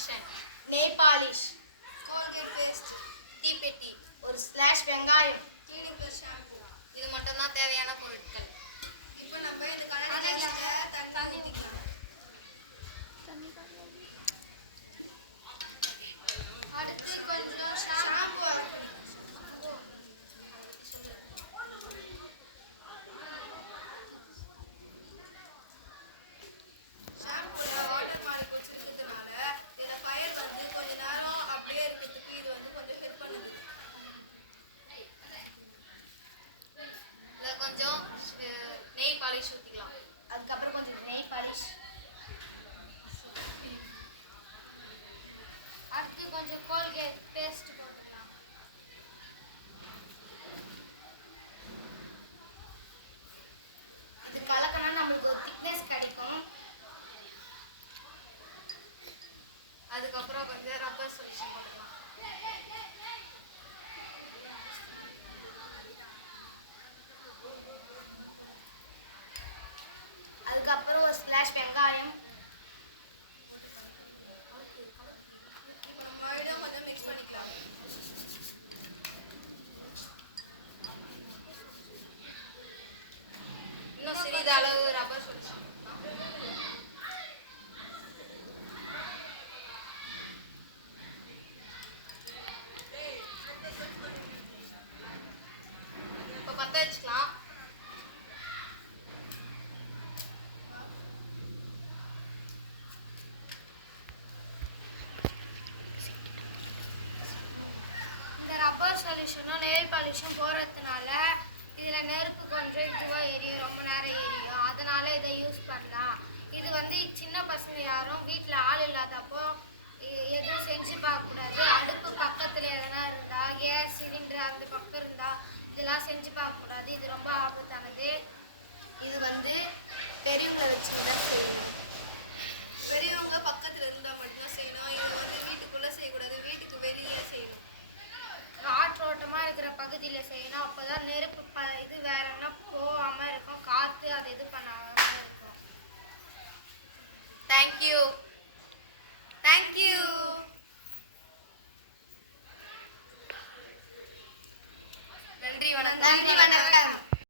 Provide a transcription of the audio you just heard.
Solution, நெய் polish, Colgate paste, தீப்பெட்டி, ஒரு ஸ்லாஷ் வெங்காயம், கிளீனிங் ப்ளஸ் ஷாம்பு. இது மட்டும் தான் தேவையான பொருட்கள். இப்போ நம்ம இந்த கனெக்டர்ல தண்ணி ஊத்திக்கலாம். அடுத்து கொஞ்சம் ஷாம்பு ஷாம்புல வாட்டர் மாலிகூல்ஸ் இருக்கிறதுனால இந்த ஃபயர் வந்து கொஞ்ச நேரம் அப்படியே இருக்கிறதுக்கு இது வந்து கொஞ்சம் ஹெல்ப் பண்ணுது. இதில் கொஞ்சம் நெய் பாலிஷ் ஊற்றிக்கலாம். அதுக்கப்புறம் கொஞ்சம் நெய் பாலிஷ், அடுத்து கொஞ்சம் கோல்கேட் பேஸ்ட் போட்டுக்கலாம். இது கலக்கணும்னா நம்மளுக்கு ஒரு திக்னஸ் கிடைக்கும். அதுக்கப்புறம் கொஞ்சம் ரப்பர் சொல்யூஷன் போட்டுக்கலாம். அதுக்கப்புறம் ஒரு ஸ்லாஷ் வெங்காயம், இப்போ நம்ம மறுபடியும் கொஞ்சம் மிக்ஸ் பண்ணிக்கலாம். இன்னும் சிறிதளவு ரப்பர் சொல்யூஷன். இப்போ பற்ற வச்சுக்கலாம். இந்த ரப்பர் சொல்யூஷனும் நெயில் பாலிஷும் போடுறதுனால இதில் நெருப்பு கொஞ்சம் இதுவாக எரியும், ரொம்ப நேரம் எரியும். அதனால இதை யூஸ் பண்ணலாம். இது வந்து சின்ன பசங்க யாரும் வீட்டில் ஆள் இல்லாதப்போ எதுவும் செஞ்சு பார்க்கக்கூடாது. அடுப்பு பக்கத்தில் எதனா இருந்தால், கேஸ் சிலிண்டர் அந்த பக்கம் இருந்தால் இதெல்லாம் செஞ்சு பார்க்கக்கூடாது. இது ரொம்ப ஆபத்தானது. இது வந்து பெரியவங்களை வச்சுட்டு தான் செய்யணும். பெரியவங்க பக்கத்தில் இருந்தால் மட்டும்தான் செய்யணும். இது வந்து வீட்டுக்குள்ளே செய்யக்கூடாது, வீட்டுக்கு வெளியே செய்யணும். காற்றோட்டமாக இருக்கிற பகுதியில் செய்யணும். அப்போ தான் நெருப்பு இது வேற என்ன போகாமல் இருக்கும், காற்று அதை இது பண்ணாமல் இருக்கும். தேங்க்யூ.